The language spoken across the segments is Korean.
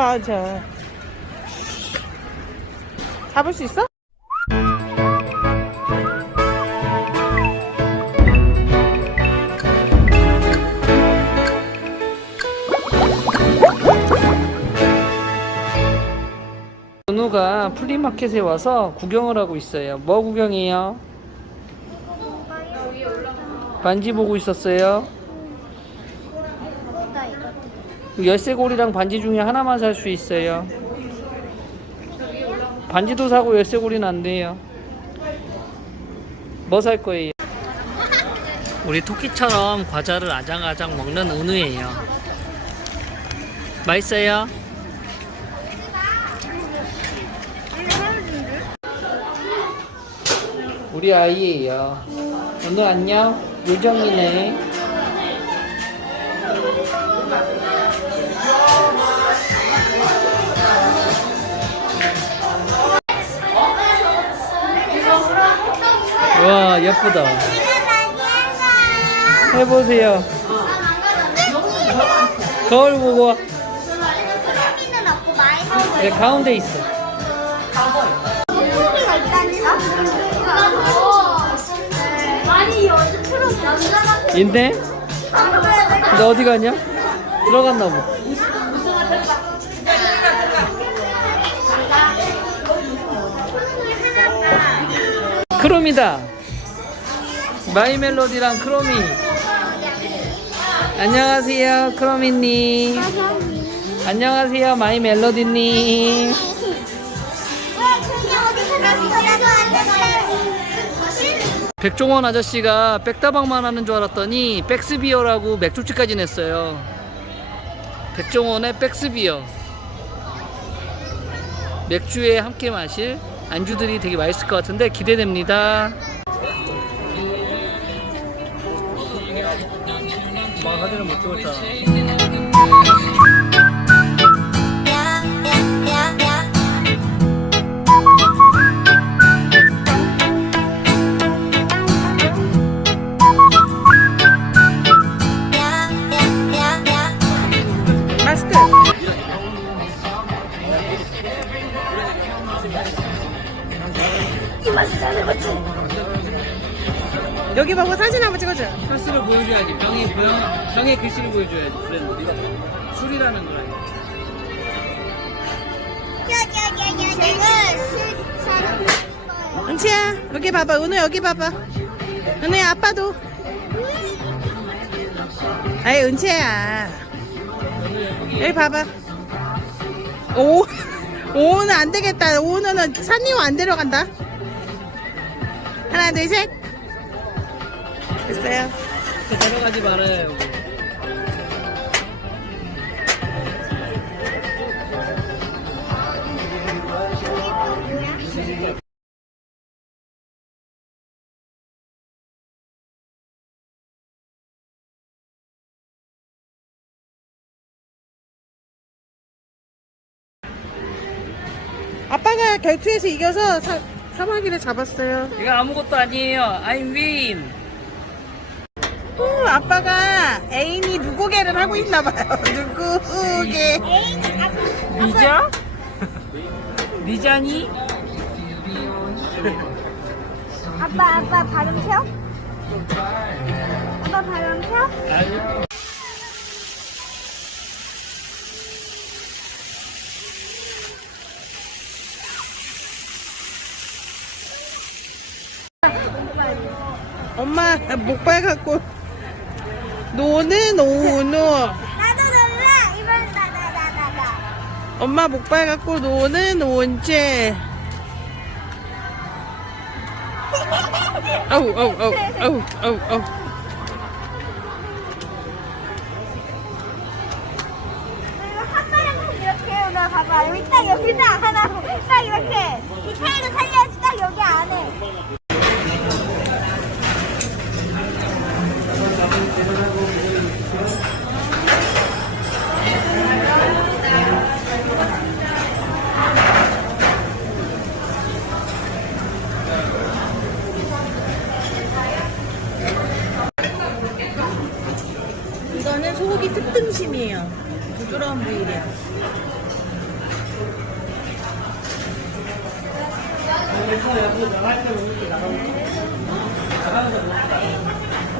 자. 잡을 수 있어? 은우가 플리마켓에 와서 구경을 하고 있어요. 뭐 구경해요? 반지 보고 있었어요. 열쇠고리랑 반지 중에 하나만 살 수 있어요. 반지도 사고 열쇠고리는 안 돼요. 뭐 살 거예요? 우리 토끼처럼 과자를 아장아장 먹는 은우예요. 맛있어요? 우리 아이예요. 은우 안녕. 요정이네. 와 예쁘다. 해보세요. 거울 보고 네, 가운데 있어. 있네? 근데 어디 가냐? 들어갔나 보 크롬이다. 마이 멜로디랑 크롬이. 안녕하세요, 크롬이님. 안녕하세요, 마이 멜로디님. 백종원 아저씨가 백다방만 하는 줄 알았더니 백스비어라고 맥주집까지 냈어요. 백종원의 백스비어. 맥주에 함께 마실 안주들이 되게 맛있을 것 같은데 기대됩니다. 막 사진을 못 찍었잖아. 병의 병, 병의 글씨를 보여줘야지. 브랜드. 술이라는 거야. 은치야 여기 봐봐. 은우 여기 봐봐. 은우야 아빠도. 아이 은채야. 여기 봐봐. 오, 오는 안 되겠다. 오는 산이호 안 데려간다. 하나, 둘, 셋. 됐어요. 데려가지 말아요, 여기. 아빠가 결투에서 이겨서 사, 사마귀를 잡았어요. 이거 아무것도 아니에요. I'm win. 어, 아빠가 애인이 누구개를 하고 있나 봐요. 누구개. 리자? 리자니? 아빠 아빠 발음 펴? 아빠 발음 펴? 엄마 목발 갖고 노는 오노. 나도 놀라 이번 나나나나나 엄마 목발 갖고 노는 온채. 아우 아우 아우 아우 아우 아우. 그리고 한 마리만 이렇게 오나 봐봐 여기 딱 여기다 하나 딱 이렇게 디테일을 살려야지 딱 여기 안에 이거는 소고기 특등심이에요. 부드러운 부위래요. 나가면서 나가면서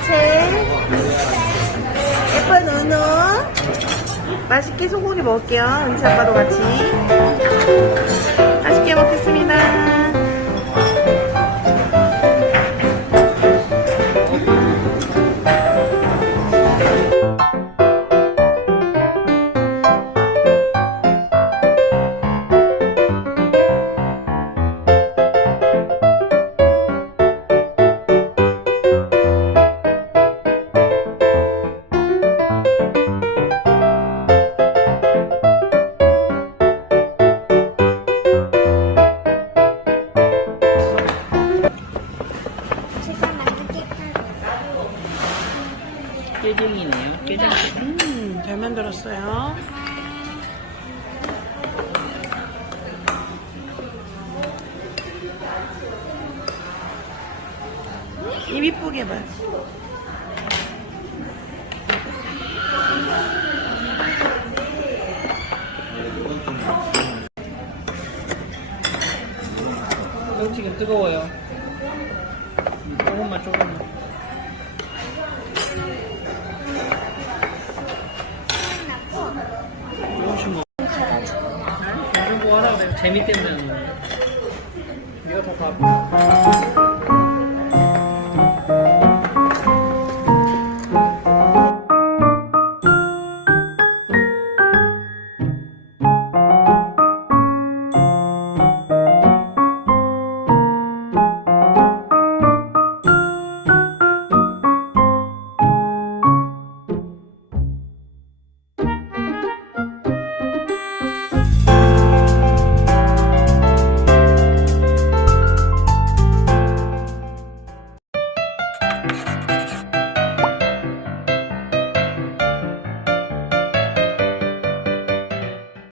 은채, 예쁜 은우, 맛있게 소고기 먹을게요. 은채 아빠도 같이. 맛있게 먹겠습니다. 만들었어요. 입 이쁘게. 이거 지금 뜨거워요. 재미 때문에 하는 거예요. 이거 더 가.